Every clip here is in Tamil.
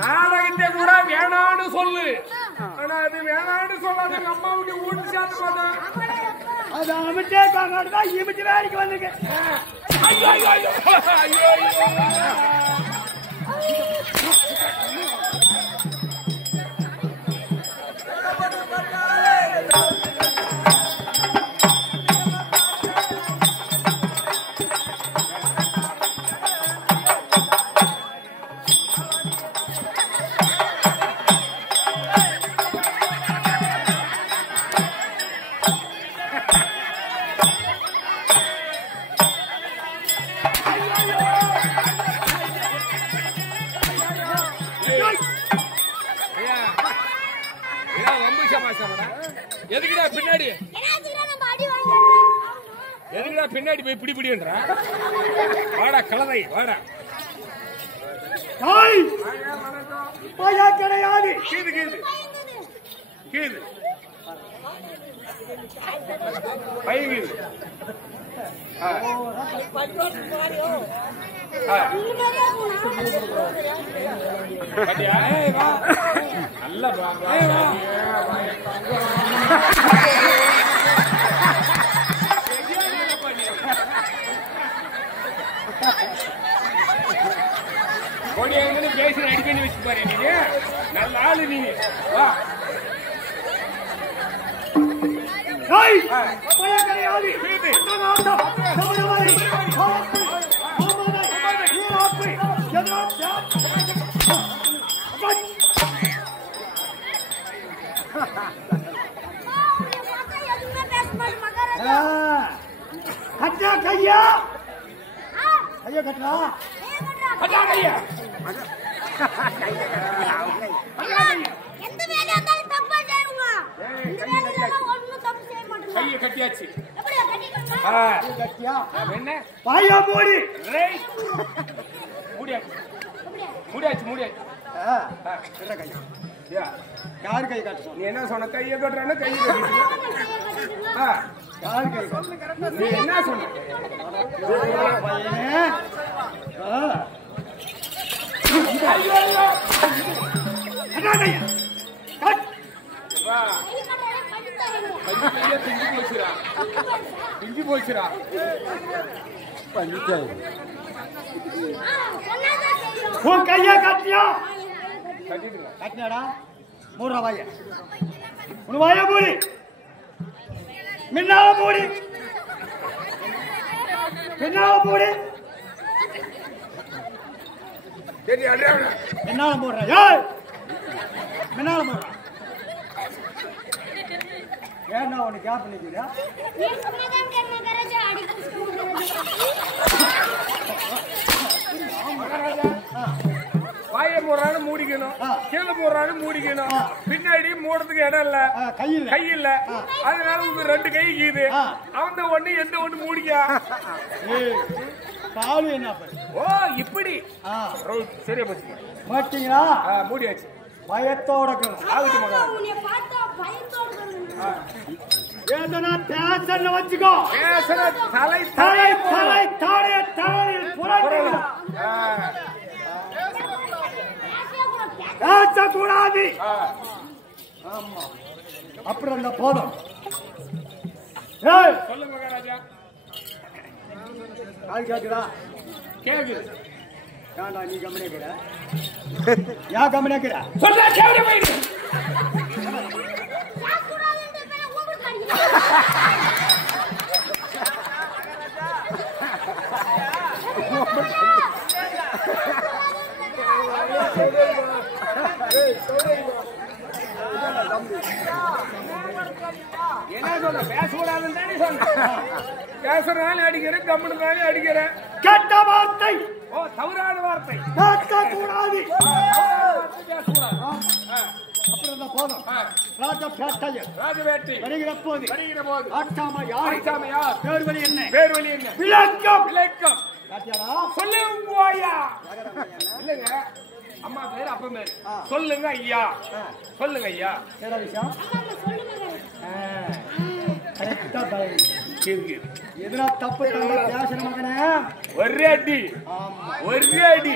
நாடகத்தை கூட வேணான்னு சொல்லு. ஆனா அது வேணான்னு சொல்லாத அம்மாவுக்கு ஊட்டி சேர்த்து பார்த்தா அது அமைச்சே தான் இமிச்சு வேலைக்கு வந்துங்க. ஐயோ ஐயோ ஐயோ ஐயோ எதுக்குடா பின்னாடி எதுக்குடா பின்னாடி போய் பிடி பிடின்ற வாடா கலவை வாடா கிடையாது கீது கீது கீது பையன் நல்ல பேசி அடிக்கடி வச்சு பாரு நீங்க நல்ல ஆளு நீங்க வா கிடையாது கட்டா கையா ஐயா கட்டா கட்டா கையா எந்த வேலையா இருந்தாலும் தப்பா செய்யுங்க. இந்த வேலையில ஒண்ணும் தப்பு செய்ய மாட்டீங்க. கையை கட்டியாச்சு. எப்படியா கட்டிக்கணும்? கட்டியா? என்ன? வாயா போடி. ரைட். மூடியாச்சு. மூடியாச்சு மூடியாச்சு. கட்ட கையா. யா. யார் கை கட்டணும்? நீ என்ன சொன்ன கையை கட்டறேன்னா கையை கட்டிட்டு. யார் கை கட்டணும்? நீ என்ன சொன்ன? பையனே. ஐயோ ஐயோ. கட்டா கையா. கட். வா. கையை திங்கி போச்சுடா. திங்கி போச்சுடா. பண்ணிட்டே. உன் கையை கட்டியா? கட்டிடுங்க. கட்டினாடா? மூடுறா வாய. உன் வாய மூடி. மின்னால மூடி. மின்னால மூடி. சரி அடடா. மின்னால மூடுறா. ஏய். மின்னால மூடுறா. ஏன்னா உன்னை கேப் பண்ணிக்கிறியா? நீ சும்மாதான் கேட்க கரஜா அடி வாய தலைய மூடுறான்னு மூடிக்கணும், கீழே மூடுறான்னு மூடிக்கணும், பின்னாடி மூடுறதுக்கு இடம் இல்ல, கை இல்ல, அதனால உங்க 2 கை கீது. அவன் ஒண்ணு எந்த ஒண்ணு மூடிக்கா. ஓ இப்படி சரியா போச்சு மாட்டீங்களா? மூடியாச்சு. பயத்தோட ஆகுது மகா. பேசல வச்சுக்கோ. பேசல தலை தலை தலை தாடைய தலையில் புறப்படணும். பேசக்கூடாது. ஆமா அப்புறம் அந்த போதும். சொல்லு மகாராஜா. கால் கேக்குதா? கேக்குது. ஏன்டா நீ கம்முனேக்குற? யா கம்முனேக்குற? சொல்றா கேவடி போயிடு. என்ன சொல்ற? பேசக்கூடாதுன்னு தானே சொன்ன. பேசுறதுனால அடிக்கிறேன், கம்முனாலே அடிக்கிறேன். கெட்ட வார்த்தை. ஓ தவறான வார்த்தை பேசக்கூடாது. பேசக்கூடாது. அப்புறம் அந்த போதும். ராஜவேட்டை வருகிற போது ஆட்டாம யார் பேர் வழி என்ன? பேர் வழி என்ன? விளக்கம். விளக்கம் சொல்லுங்க ஐயா. இல்லங்க அம்மா பேரு அப்பா பேரு. சொல்லுங்க ஐயா. சொல்லுங்க ஐயா. எதுனா தப்பு பேசுற மகனே ஒரே அடி. ஒரே அடி.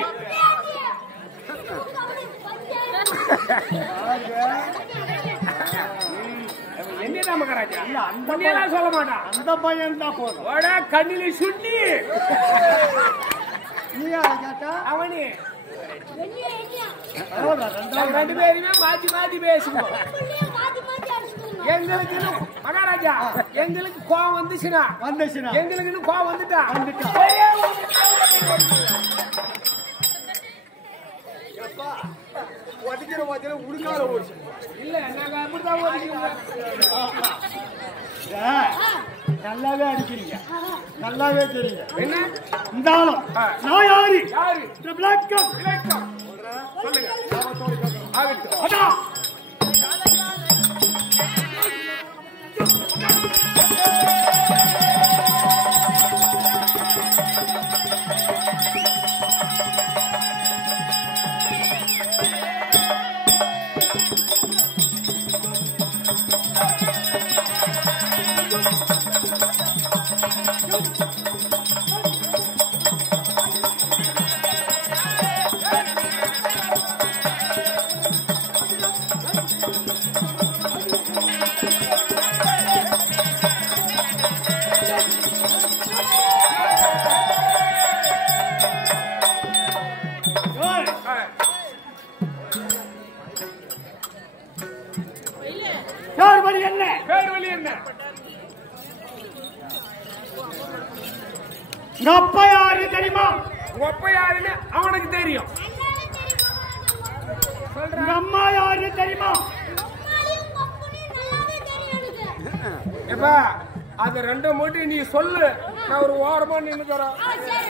என்ன மகாராஜா? அந்த சொல்ல மாட்டான். அந்த பையன் தான் போதும். கண்ணில சுண்ணி நீயா கேட்டா அவனே 2 பேருமே மாத்தி மாத்தி பேசுவோம். எங்களுக்கு மகாராஜா எங்களுக்கு கோவம் வந்துச்சுன்னா எங்களுக்கு கோவம் வந்துட்டா ஒதுக்கிற உடுக்கால ஓடிச்சு. இல்ல நாங்க அப்படிதான் ஒதுக்கிறோம். நல்லாவே அடிக்கிறீங்க, நல்லாவே தெரியுங்க. என்ன இருந்தாலும் நான் யாரு? விளக்கம். விளக்கம் சொல்லுங்க. ஆகட்டும். அதான் அப்பா யாரு தெரியுமா? அப்பா யாருன்னு அவனுக்கு தெரியும். அம்மா யாரு தெரியுமா? அது 2 மட்டும் நீ சொல்லு. நான் ஒரு ஓரமா நின்னுக்கிறேன்.